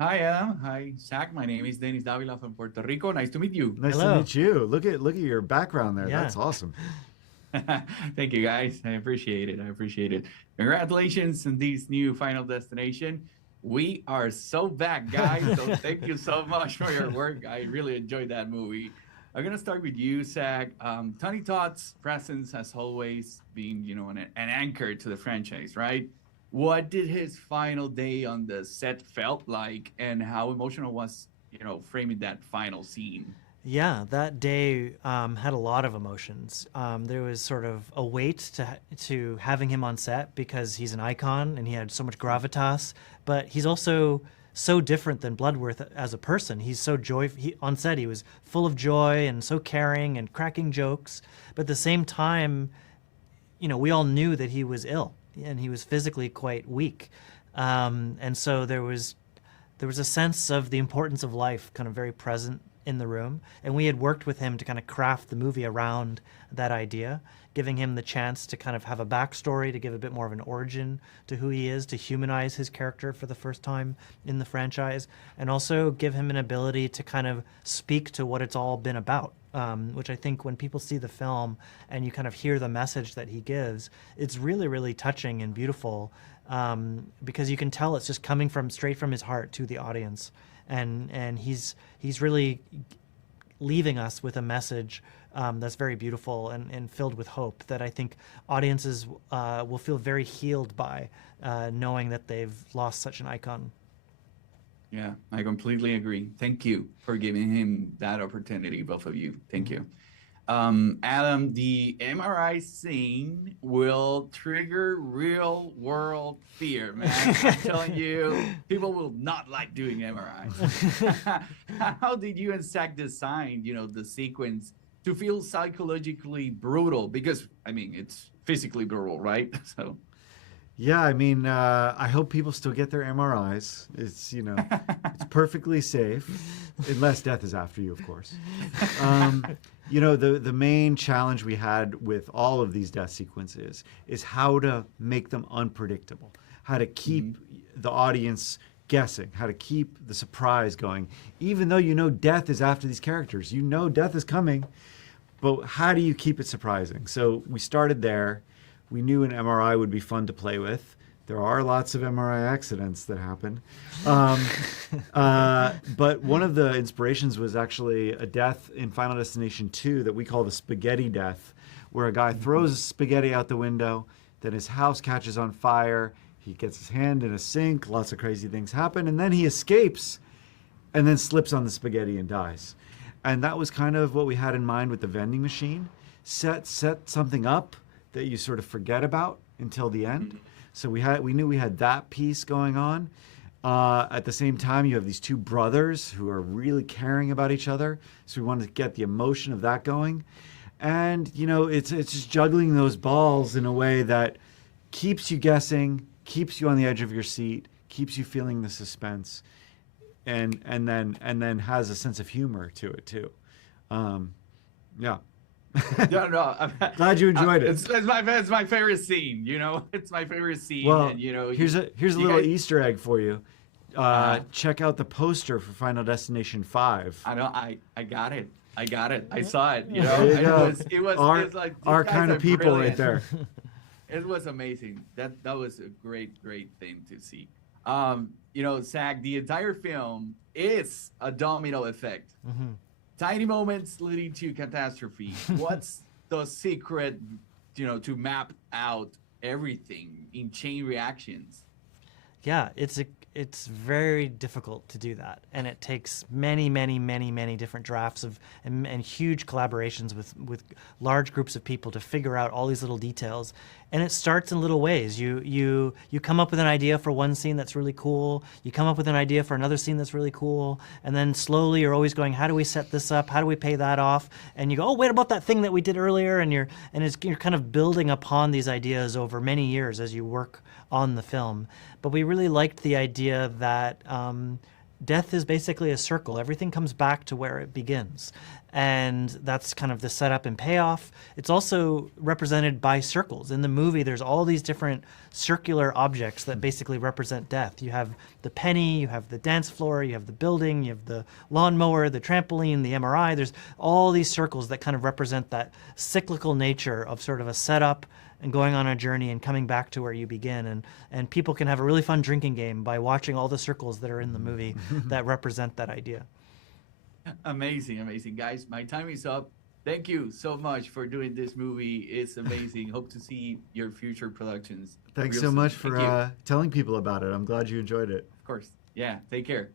Hi, Adam. Hi, Zach. My name is Dennis Davila from Puerto Rico. Nice to meet you. Nice to Hello. meet you. Look at your background there. Yeah. That's awesome. Thank you, guys. I appreciate it. I appreciate it. Congratulations on this new Final Destination. We are so back, guys. So thank you so much for your work. I really enjoyed that movie. I'm gonna start with you, Zach. Tony Todd's presence has always been, an anchor to the franchise, right? What did his final day on the set felt like, and how emotional was, framing that final scene? Yeah, that day had a lot of emotions. There was sort of a weight to having him on set because he's an icon and he had so much gravitas. But he's also so different than Bloodworth as a person. He's so on set. He was full of joy and so caring and cracking jokes. But at the same time, we all knew that he was ill and he was physically quite weak. And so there was a sense of the importance of life kind of very present in the room, and we had worked with him to kind of craft the movie around that idea, giving him the chance to kind of have a backstory, to give a bit more of an origin to who he is, to humanize his character for the first time in the franchise, and also give him an ability to kind of speak to what it's all been about. Which I think when people see the film and you kind of hear the message that he gives, it's really, really touching and beautiful, because you can tell it's just coming from straight from his heart to the audience, and he's really leaving us with a message that's very beautiful and filled with hope that I think audiences will feel very healed by, knowing that they've lost such an icon. Yeah, I completely agree. Thank you for giving him that opportunity, both of you. Thank you. Adam, the MRI scene will trigger real world fear, man. I'm telling you, people will not like doing MRIs. How did you and Zach design, the sequence to feel psychologically brutal? Because, I mean, it's physically brutal, right? So, Yeah, I mean, I hope people still get their MRIs. It's perfectly safe, unless death is after you, of course. The main challenge we had with all of these death sequences is how to make them unpredictable, how to keep the audience guessing, how to keep the surprise going, even though death is after these characters. Death is coming, but how do you keep it surprising? So we started there. We knew an MRI would be fun to play with. There are lots of MRI accidents that happen. But one of the inspirations was actually a death in Final Destination 2 that we call the spaghetti death, where a guy throws spaghetti out the window, then his house catches on fire, he gets his hand in a sink, lots of crazy things happen, and then he escapes and then slips on the spaghetti and dies. And that was kind of what we had in mind with the vending machine. Set something up that you sort of forget about until the end. So we knew we had that piece going on. At the same time, you have these two brothers who are really caring about each other. So we wanted to get the emotion of that going. And, it's just juggling those balls in a way that keeps you guessing, keeps you on the edge of your seat, keeps you feeling the suspense, and then has a sense of humor to it too. Yeah. no. Glad you enjoyed it. It's my favorite scene. It's my favorite scene. Well, And here's a little guys, Easter egg for you. Check out the poster for Final Destination 5. I know. I got it. I saw it. There you go. It was like our these kind guys of are people brilliant. right there. It was amazing. That was a great thing to see. Zach, the entire film is a domino effect. Mm-hmm. Tiny moments leading to catastrophe. What's the secret, to map out everything in chain reactions? Yeah, it's very difficult to do that, and it takes many different drafts and huge collaborations with large groups of people to figure out all these little details. And it starts in little ways. You come up with an idea for one scene that's really cool. You come up with an idea for another scene that's really cool, and then slowly you're always going, how do we set this up? How do we pay that off? And you go, oh, wait about that thing that we did earlier, and you're kind of building upon these ideas over many years as you work on the film. But we really liked the idea that death is basically a circle. Everything comes back to where it begins. And that's kind of the setup and payoff. It's also represented by circles. In the movie, there's all these different circular objects that basically represent death. You have the penny, you have the dance floor, you have the building, you have the lawnmower, the trampoline, the MRI. There's all these circles that kind of represent that cyclical nature of sort of a setup and going on a journey and coming back to where you begin. And people can have a really fun drinking game by watching all the circles that are in the movie that represent that idea. Amazing, amazing. Guys, my time is up. Thank you so much for doing this movie. It's amazing. Hope to see your future productions. Thanks real so soon. much Thank for you. telling people about it. I'm glad you enjoyed it. Of course. Yeah, take care.